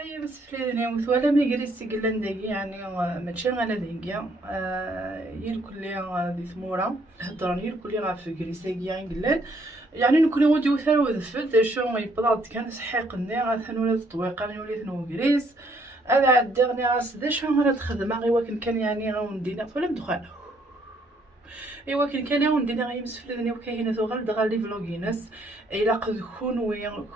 اي بس فليدني وثوالا ما يجريسي قلن داقي يعني ماشي غانا داقيا يركل دي ثمورة هضران يركل غاف جريساكي قلن يعني نكون ودي وثال وذفل شو يبلاط كان سحيقني غاثنولا تطويقا نولي ثنو جريس هذا عدغني غاس ذا شو غانا تخدم غي كان يعني غاوندينا فولا بدخان ايوا كان ندير غير مسفلدني وكاينه ثغل غالي فلوغينس الا قد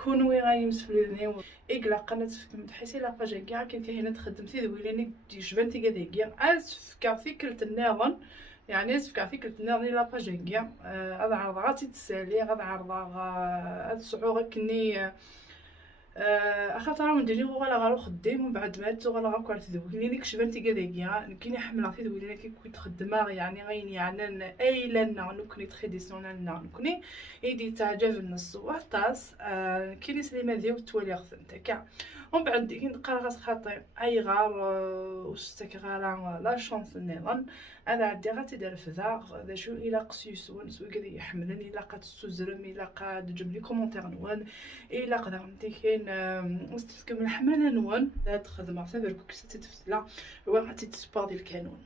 كونوي غير مسفلدني اقلا قناه فكم تحسي لا باجا كاع كاينه تخدمتي ذويلاني جبنتي كاع اسفكا فكره النظام يعني اسفكا فكره النظام لا باجا كاع هذا عرض غاتي تسالي هذا عرض هاد سعو غكني اخاطر نديري غالا خدام ومن بعد ما غالا غاكار تذويني كشبنتي كذاكيا كاين حمله تذويني كي تخدمها يعني غين يعني اي لنا نكني تراديسيونال نكني يدي تعجب النص وطاس كاين سليمه ديال التوالي خصنت كاع ومن بعد كي نقرا غاس خاطر اي غار وشتك غالا لا شونس النظام انا عندي غاتدير فذا ذا شو الى قسيس ونسو كذا يحملني الى قاد سوزرم الى قاد جبد لي كومونتير نوان الى قد عندي كاين مستفكم الحمله نوان هاد الخدمه صافي كنت تتفتلا هو غاتي تسبور ديال الكانون.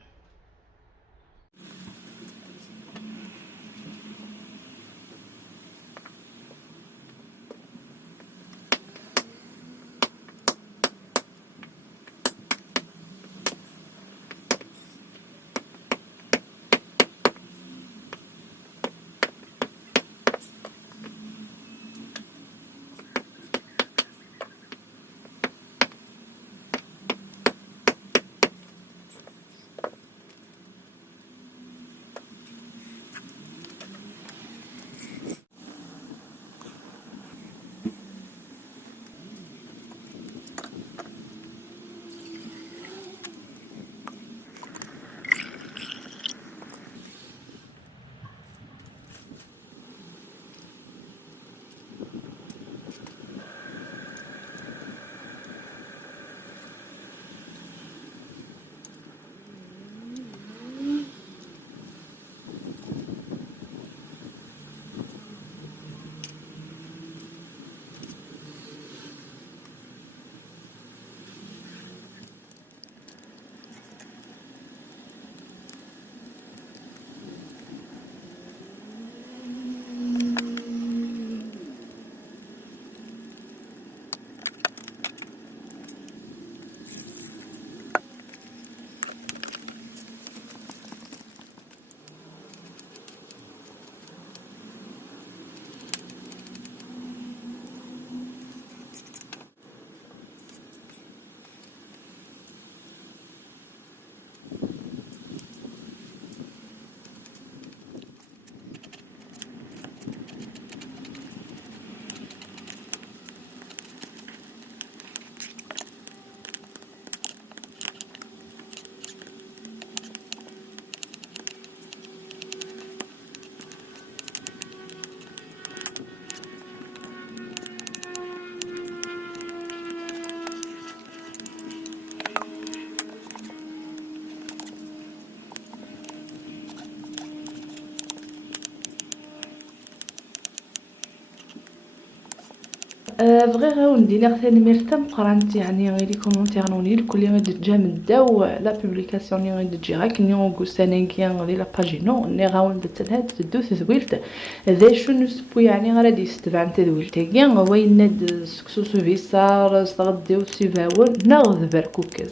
بغي غاوندي لا ثاني مرتم قرانت يعني غير لي كومونتير نوني كل يوم تجا من داو لا بوبليكاسيون اللي تجي غاك نيو غوسانين كيان غير لا باجينو ني غاوند تلهاد تدو تزويلت ذا شو نسبو يعني غادي يستبعن تدويلت كيان وين سكسو فيسار صغديو سيفاول ناغذ بركوكاز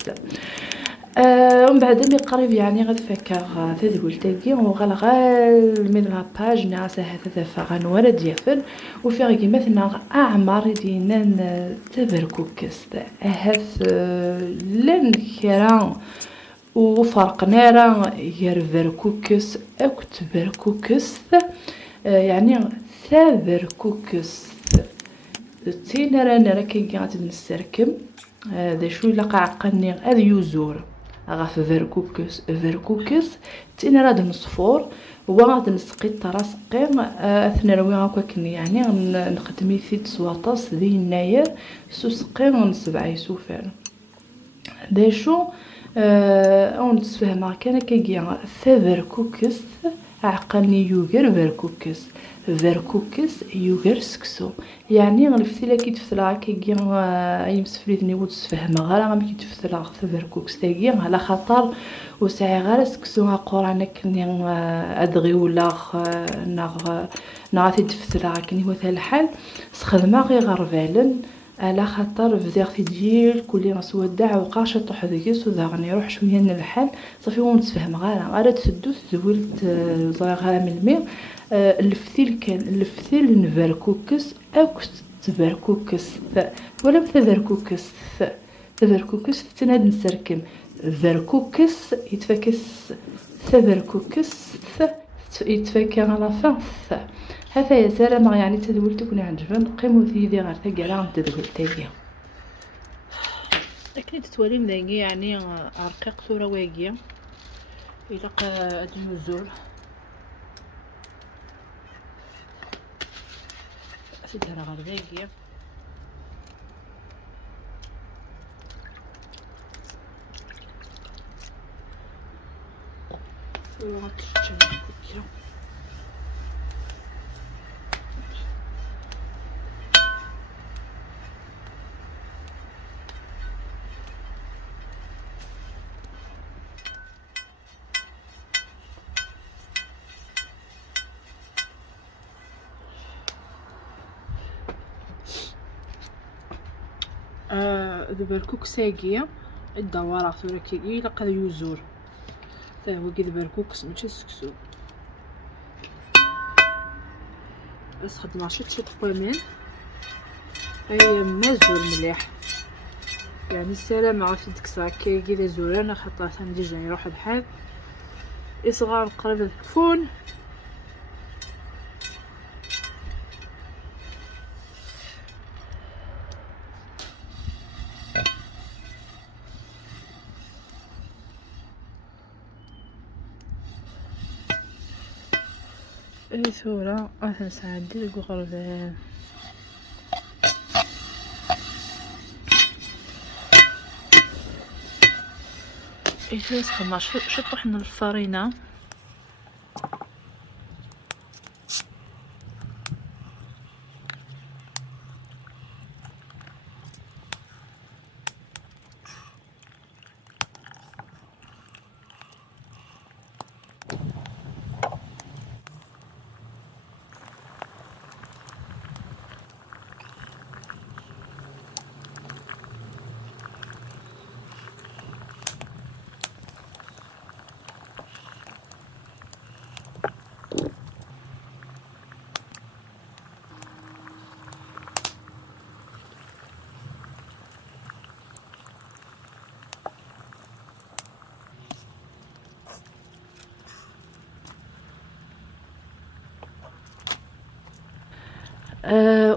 ومن بعد مي قريب يعني غاد فكر تدويلتاكي وغال من لاباج ناس هذا فغان ورا ديافن وفي كيما اعمار دينا تبركوكس هاث لن كرا وفرقنا راه غير بركوكس او تبركوكس يعني ثابركوكس تينا رانا كي غادي نستركم هذا شو لقى عقلني هذا يزور غاف فيركوكس تينا راد نصفور وغاد نسقي الطراسقي اثنا روي هكا كني يعني نخدمي في تسواطاس ذي يناير سوسقي ونسبع يسوفر دا شو او نتفهم كان كيجي فيركوكس عقلني يوغر فيركوكس. فيركوكس يوغر سكسو، يعني غنفتلا كي تفتلا كي اي مسفريتني وتسفهم غير غا كي تفتلا فيركوكس تاكي على خاطر وسعي غير سكسو قران كني ادغي ولا نغاتي تفتلا كني مثال الحال سخدمه غير غرفالن على خاطر بديت ديال كلي غنسودع وقاشه طوح ديكس وذا يروح شويه من الحال صافي ونتفهم غير تسدو زولت زرا غير من الماء. الفتيل كان الفتيل نفركوكس او تبركوكس ولا تبركوكس تبركوكس تناد نسركم فيركوكس يتفكس تبركوكس يتفكى على فان هذا يا سلام يعني تدول تكون عجبان قيمو ذي غير تقرا تدول تاقي لكن تتولي مداقي يعني رقيق صورة واقية إلا قاد يزول سدها غير واقية وغتشتغل دابا الكوكساكية الدوارة ثورة كي إلا قاد يزور تا هو كي دابا الكوكس ماشي سكسو بس خدنا شوط قوامان هي مازول مليح يعني السلام عرفت ديك الساعة كي زورانة خاطر ديجا يروح الحال إصغار قريب الكفون ثورة مثلا ساعة دير قرب إيش خدنا شطو حنا الفرينة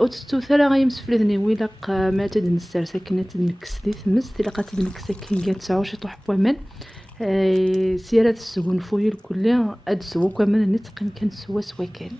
وتستوثر غيمسفلذني ويلاق ما تدنسر ساكنة تدمكس دي ثمس إلا قا تدمكس كي كانت تسعة شي طوح بوامان سيارات السجون فويل كلها اد سوا كمان نتقن كان سوا كان